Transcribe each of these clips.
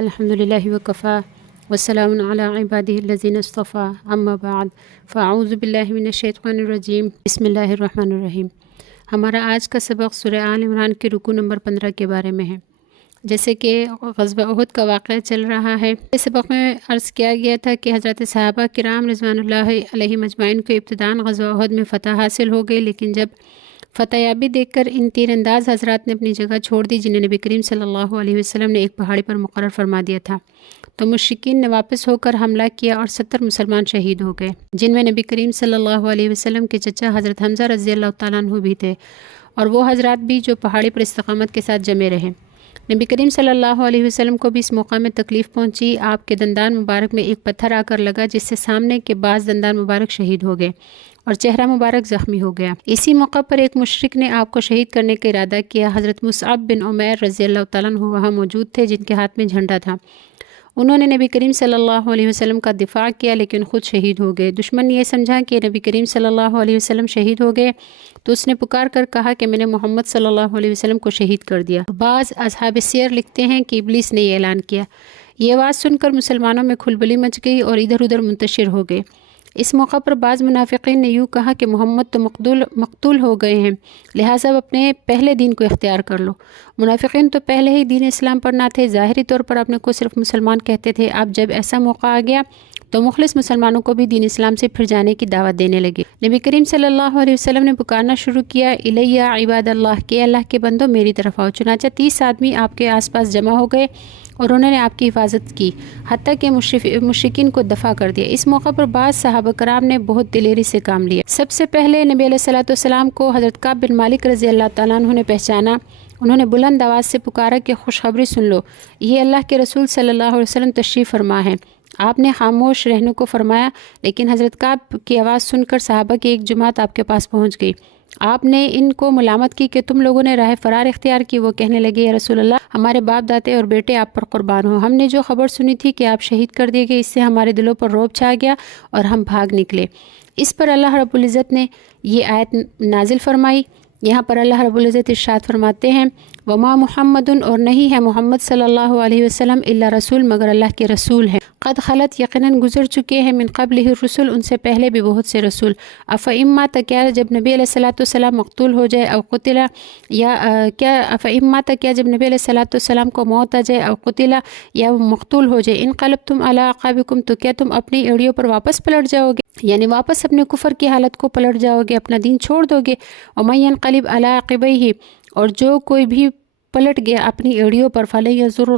الحمدللہ وکفا والسلام علی عبادہ الذین اصطفیٰ اما بعد فاعوذ باللہ من الشیطان الرجیم بسم اللہ الرحمن الرحیم۔ ہمارا آج کا سبق سورہ آل عمران کے رکوع نمبر 15 کے بارے میں ہے۔ جیسے کہ غزوہ احد کا واقعہ چل رہا ہے، اس سبق میں عرض کیا گیا تھا کہ حضرت صحابہ کرام رضوان اللہ علیہم اجمعین کو ابتداً غزوہ احد میں فتح حاصل ہو گئی، لیکن جب فتح یابی دیکھ کر ان تیر انداز حضرات نے اپنی جگہ چھوڑ دی جنہیں نبی کریم صلی اللہ علیہ وسلم نے ایک پہاڑی پر مقرر فرما دیا تھا، تو مشرکین نے واپس ہو کر حملہ کیا اور 70 مسلمان شہید ہو گئے، جن میں نبی کریم صلی اللہ علیہ وسلم کے چچا حضرت حمزہ رضی اللہ تعالیٰ عنہ بھی تھے، اور وہ حضرات بھی جو پہاڑی پر استقامت کے ساتھ جمے رہے۔ نبی کریم صلی اللہ علیہ وسلم کو بھی اس موقع میں تکلیف پہنچی۔ آپ کے دندان مبارک میں ایک پتھر آ کر لگا، جس سے سامنے کے بعض دندان مبارک شہید ہو گئے اور چہرہ مبارک زخمی ہو گیا۔ اسی موقع پر ایک مشرک نے آپ کو شہید کرنے کا ارادہ کیا۔ حضرت مصعب بن عمیر رضی اللہ تعالیٰ عنہ وہاں موجود تھے، جن کے ہاتھ میں جھنڈا تھا۔ انہوں نے نبی کریم صلی اللہ علیہ وسلم کا دفاع کیا، لیکن خود شہید ہو گئے۔ دشمن نے یہ سمجھا کہ نبی کریم صلی اللہ علیہ وسلم شہید ہو گئے، تو اس نے پکار کر کہا کہ میں نے محمد صلی اللہ علیہ وسلم کو شہید کر دیا۔ بعض اصحاب سیر لکھتے ہیں کہ ابلیس نے یہ اعلان کیا۔ یہ آواز سن کر مسلمانوں میں کھلبلی مچ گئی اور ادھر ادھر منتشر ہو گئے۔ اس موقع پر بعض منافقین نے یوں کہا کہ محمد تو مقتول ہو گئے ہیں، لہٰذا اب اپنے پہلے دین کو اختیار کر لو۔ منافقین تو پہلے ہی دین اسلام پر نہ تھے، ظاہری طور پر اپنے کو صرف مسلمان کہتے تھے۔ اب جب ایسا موقع آ گیا تو مخلص مسلمانوں کو بھی دین اسلام سے پھر جانے کی دعوت دینے لگے۔ نبی کریم صلی اللہ علیہ وسلم نے پکارنا شروع کیا، الیہ عباد اللہ، کہ اللہ کے بندوں میری طرف آؤ۔ چنانچہ 30 آدمی آپ کے آس پاس جمع ہو گئے اور انہوں نے آپ کی حفاظت کی، حتیٰ کہ مشرکین کو دفع کر دیا۔ اس موقع پر بعض صحابہ کرام نے بہت دلیری سے کام لیا۔ سب سے پہلے نبی علیہ الصلوۃ والسلام کو حضرت کعب بن مالک رضی اللہ تعالیٰ عنہ نے پہچانا۔ انہوں نے بلند آواز سے پکارا کہ خوشخبری سن لو، یہ اللہ کے رسول صلی اللہ علیہ وسلم تشریف فرما ہے۔ آپ نے خاموش رہنے کو فرمایا، لیکن حضرت کعب کی آواز سن کر صحابہ کی ایک جماعت آپ کے پاس پہنچ گئی۔ آپ نے ان کو ملامت کی کہ تم لوگوں نے راہ فرار اختیار کی۔ وہ کہنے لگے، یا رسول اللہ، ہمارے باپ دادے اور بیٹے آپ پر قربان ہوں۔ ہم نے جو خبر سنی تھی کہ آپ شہید کر دیے گئے، اس سے ہمارے دلوں پر رعب چھا گیا اور ہم بھاگ نکلے۔ اس پر اللہ رب العزت نے یہ آیت نازل فرمائی۔ یہاں پر اللہ رب العزت ارشاد فرماتے ہیں، وما محمد، اور نہیں ہے محمد صلی اللہ علیہ وسلم، الا رسول، مگر اللہ کے رسول ہیں، قد خلت، یقیناً گزر چکے ہیں، من قبلہ الرسل، ان سے پہلے بھی بہت سے رسول، افئمات، کیا جب نبی علیہ الصلوۃ والسلام مقتول ہو جائے، او قتلا، یا کیا افئمات، کیا جب نبی علیہ الصلوۃ والسلام کو موت آ جائے، او قتلا، یا وہ مقتول ہو جائے، انقلبتم علی اعقابکم، تو کیا تم اپنی ایڑیوں پر واپس پلٹ جاؤ گے، یعنی واپس اپنے کفر کی حالت کو پلٹ جاؤ گے، اپنا دین چھوڑ دو گے۔ ومن ینقلب علی عقبیہ، اور جو کوئی بھی پلٹ گیا اپنی ایڑیوں پر، فلن یضر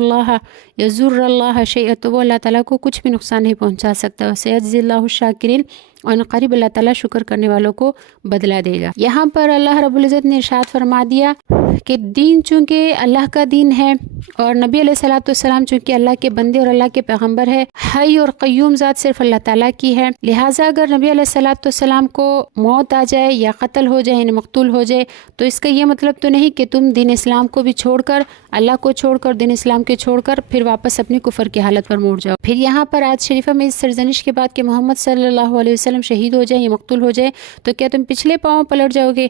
اللہ شیئا، تو وہ اللہ تعالیٰ کو کچھ بھی نقصان نہیں پہنچا سکتا۔ وسیجزی اللہ الشاکرین، اور قریب اللہ تعالیٰ شکر کرنے والوں کو بدلہ دے گا۔ یہاں پر اللہ رب العزت نے ارشاد فرما دیا کہ دین چونکہ اللہ کا دین ہے اور نبی علیہ الصلوۃ والسلام چونکہ اللہ کے بندے اور اللہ کے پیغمبر ہے، حی اور قیوم ذات صرف اللہ تعالیٰ کی ہے، لہٰذا اگر نبی علیہ الصلوۃ والسلام کو موت آ جائے یا قتل ہو جائے، یعنی مقتول ہو جائے، تو اس کا یہ مطلب تو نہیں کہ تم دین اسلام کو بھی چھوڑ کر، اللہ کو چھوڑ کر، دین اسلام کے چھوڑ کر پھر واپس اپنی کفر کی حالت پر موڑ جاؤ۔ پھر یہاں پر آیت شریفہ میں اس سرزنش کے بعد کہ محمد صلی اللہ علیہ وسلم شہید ہو جائے یا مقتول ہو جائے، تو کیا تم پچھلے پاؤں پلٹ جاؤ گے؟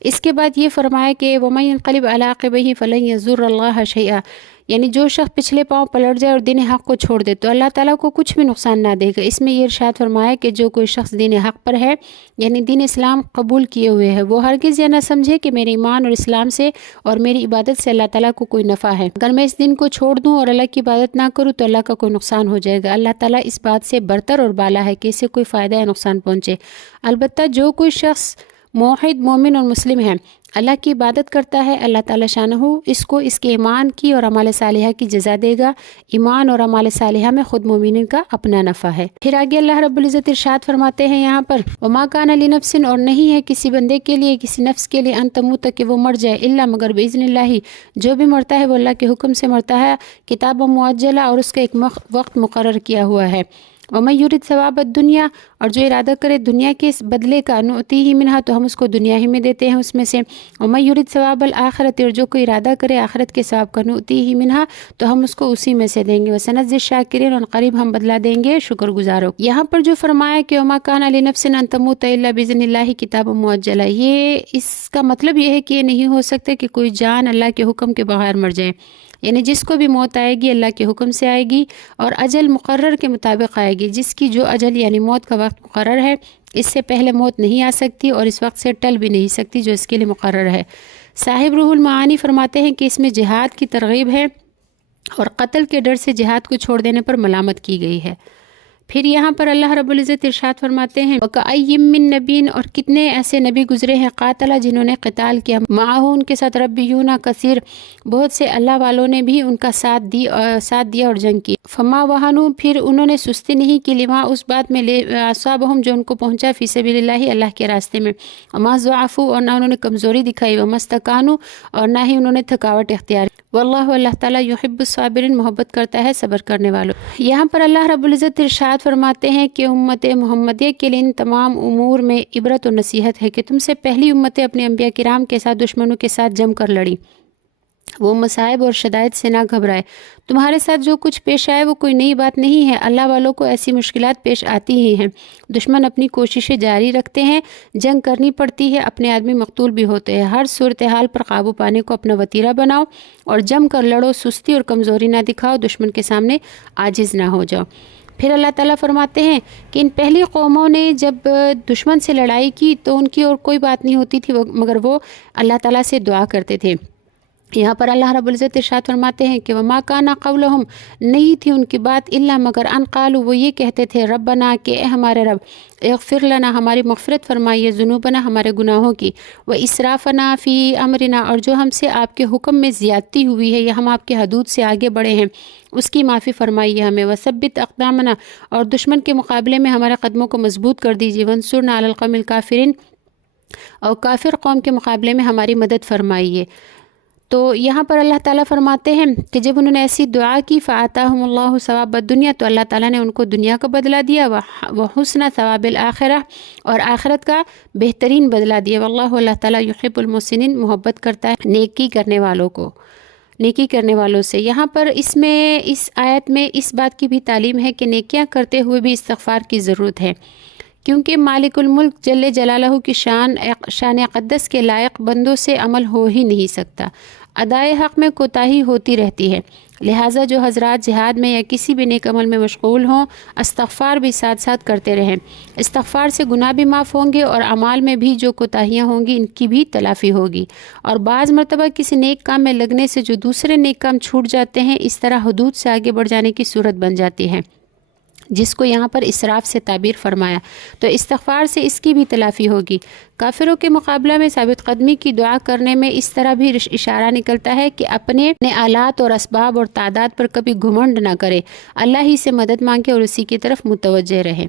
اس کے بعد یہ فرمایا کہ وَمَن يَنقَلِبْ عَلَىٰ عَقِبَيْهِ فَلَن يَضُرَّ اللَّهَ شَيْئًا، یعنی جو شخص پچھلے پاؤں پلٹ جائے اور دین حق کو چھوڑ دے تو اللہ تعالیٰ کو کچھ بھی نقصان نہ دے گا۔ اس میں یہ ارشاد فرمایا کہ جو کوئی شخص دین حق پر ہے، یعنی دین اسلام قبول کیے ہوئے ہے، وہ ہرگز یہ نہ سمجھے کہ میرے ایمان اور اسلام سے اور میری عبادت سے اللہ تعالیٰ کو کوئی نفع ہے۔ اگر میں اس دین کو چھوڑ دوں اور اللہ کی عبادت نہ کروں تو اللہ کا کوئی نقصان ہو جائے گا۔ اللہ تعالیٰ اس بات سے برتر اور بالا ہے کہ اسے کوئی فائدہ یا نقصان پہنچے۔ البتہ جو کوئی شخص موحد، مومن اور مسلم ہے، اللہ کی عبادت کرتا ہے، اللہ تعالیٰ شانہ اس کو اس کے ایمان کی اور اعمال صالحہ کی جزا دے گا۔ ایمان اور اعمال صالحہ میں خود مومنین کا اپنا نفع ہے۔ پھر آگے اللہ رب العزت ارشاد فرماتے ہیں یہاں پر، وما کان لنفس، اور نہیں ہے کسی بندے کے لیے، کسی نفس کے لیے، ان تموت، کہ وہ مر جائے، الا مگر باذن اللہ، جو بھی مرتا ہے وہ اللہ کے حکم سے مرتا ہے، کتاب معجلہ، اور اس کا ایک وقت مقرر کیا ہوا ہے۔ وَمَن يُرِدْ ثواب الدنیا، اور جو ارادہ کرے دنیا کے بدلے کا نعطی ہی منہا تو ہم اس کو دنیا ہی میں دیتے ہیں اس میں سے، ومن یرد ثواب الآخرۃ اور جو کوئی ارادہ کرے آخرت کے ثواب کا نعطی ہی منہا تو ہم اس کو اسی میں سے دیں گے، وسنجزی الشاکرین اور قریب ہم بدلہ دیں گے شکر گزاروں۔ یہاں پر جو فرمایا کہ وما کان لنفس ان تموت الا باذن اللہ کتابا مؤجلا، یہ اس کا مطلب یہ ہے کہ یہ نہیں ہو سکتا کہ کوئی جان اللہ کے حکم کے بغیر مر جائے، یعنی جس کو بھی موت آئے گی اللہ کے حکم سے آئے گی اور اجل مقرر کے مطابق آئے گی، جس کی جو اجل یعنی موت کا وقت مقرر ہے اس سے پہلے موت نہیں آ سکتی اور اس وقت سے ٹل بھی نہیں سکتی جو اس کے لیے مقرر ہے۔ صاحب روح المعانی فرماتے ہیں کہ اس میں جہاد کی ترغیب ہے اور قتل کے ڈر سے جہاد کو چھوڑ دینے پر ملامت کی گئی ہے۔ پھر یہاں پر اللہ رب العزت ارشاد فرماتے ہیں وَكَأَيٍّ مِّن نَبِيٍّ اور کتنے ایسے نبی گزرے ہیں قاتلہ جنہوں نے قتال کیا، معاہ ان کے ساتھ ربیون کثیر بہت سے اللہ والوں نے بھی ان کا ساتھ دیا اور جنگ کی، فما وہنوا پھر انہوں نے سستی نہیں کی لما اس بات میں اصابہم جو ان کو پہنچا فی سبیل اللہ اللہ کے راستے میں، وما ضعفوا اور نہ انہوں نے کمزوری دکھائی، وما استکانوا اور نہ ہی انہوں نے تھکاوٹ اختیار، واللہ اللہ تعالیٰ یحب الصابرین محبت کرتا ہے صبر کرنے والوں۔ یہاں پر اللہ رب العزت ارشاد فرماتے ہیں کہ امت محمدیہ کے لیے ان تمام امور میں عبرت و نصیحت ہے کہ تم سے پہلی امتیں اپنے انبیاء کرام کے ساتھ دشمنوں کے ساتھ جم کر لڑی، وہ مصائب اور شدائد سے نہ گھبرائے، تمہارے ساتھ جو کچھ پیش آئے وہ کوئی نئی بات نہیں ہے، اللہ والوں کو ایسی مشکلات پیش آتی ہی ہیں، دشمن اپنی کوششیں جاری رکھتے ہیں، جنگ کرنی پڑتی ہے، اپنے آدمی مقتول بھی ہوتے ہیں، ہر صورتحال پر قابو پانے کو اپنا وتیرہ بناؤ اور جم کر لڑو، سستی اور کمزوری نہ دکھاؤ، دشمن کے سامنے عاجز نہ ہو جاؤ۔ پھر اللہ تعالیٰ فرماتے ہیں کہ ان پہلی قوموں نے جب دشمن سے لڑائی کی تو ان کی اور کوئی بات نہیں ہوتی تھی مگر وہ اللہ تعالیٰ سے دعا کرتے تھے۔ یہاں پر اللہ رب العزت ارشاد فرماتے ہیں کہ وما کان قولہم نہیں تھی ان کی بات الا مگر ان قالوا وہ یہ کہتے تھے ربنا کہ اے ہمارے رب اغفر لنا ہماری مغفرت فرمائیے ذنوبنا ہمارے گناہوں کی، و اسرافنا فی امرنا اور جو ہم سے آپ کے حکم میں زیادتی ہوئی ہے یا ہم آپ کے حدود سے آگے بڑھے ہیں اس کی معافی فرمائیے ہمیں، وثبت اقدامنا اور دشمن کے مقابلے میں ہمارے قدموں کو مضبوط کر دیجیے، وانصرنا علی القوم الکافرین اور کافر قوم کے مقابلے میں ہماری مدد فرمائیے۔ تو یہاں پر اللہ تعالیٰ فرماتے ہیں کہ جب انہوں نے ایسی دعا کی فآتاہم اللہ ثواب الدنیا تو اللہ تعالیٰ نے ان کو دنیا کا بدلہ دیا، وحسن ثواب الآخرہ اور آخرت کا بہترین بدلہ دیا، واللہ اللہ تعالیٰ یحب المحسنین محبت کرتا ہے نیکی کرنے والوں کو، نیکی کرنے والوں سے۔ یہاں پر اس آیت میں اس بات کی بھی تعلیم ہے کہ نیکیاں کرتے ہوئے بھی استغفار کی ضرورت ہے، کیونکہ مالک الملک جل جلالہ کی شان اقدس کے لائق بندوں سے عمل ہو ہی نہیں سکتا، ادائے حق میں کوتاہی ہوتی رہتی ہے، لہٰذا جو حضرات جہاد میں یا کسی بھی نیک عمل میں مشغول ہوں استغفار بھی ساتھ ساتھ کرتے رہیں، استغفار سے گناہ بھی معاف ہوں گے اور اعمال میں بھی جو کوتاہیاں ہوں گی ان کی بھی تلافی ہوگی، اور بعض مرتبہ کسی نیک کام میں لگنے سے جو دوسرے نیک کام چھوٹ جاتے ہیں اس طرح حدود سے آگے بڑھ جانے کی صورت بن جاتی ہے، جس کو یہاں پر اسراف سے تعبیر فرمایا، تو استغفار سے اس کی بھی تلافی ہوگی۔ کافروں کے مقابلہ میں ثابت قدمی کی دعا کرنے میں اس طرح بھی اشارہ نکلتا ہے کہ اپنے آلات اور اسباب اور تعداد پر کبھی گھمنڈ نہ کرے، اللہ ہی سے مدد مانگے اور اسی کی طرف متوجہ رہے۔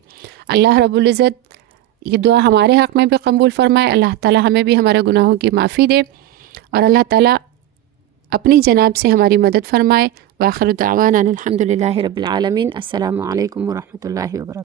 اللہ رب العزت یہ دعا ہمارے حق میں بھی قبول فرمائے، اللہ تعالی ہمیں بھی ہمارے گناہوں کی معافی دے اور اللہ تعالی اپنی جناب سے ہماری مدد فرمائے۔ وآخر دعوانا الحمد للہ رب العالمین۔ السلام علیکم ورحمۃ اللہ وبرکاتہ۔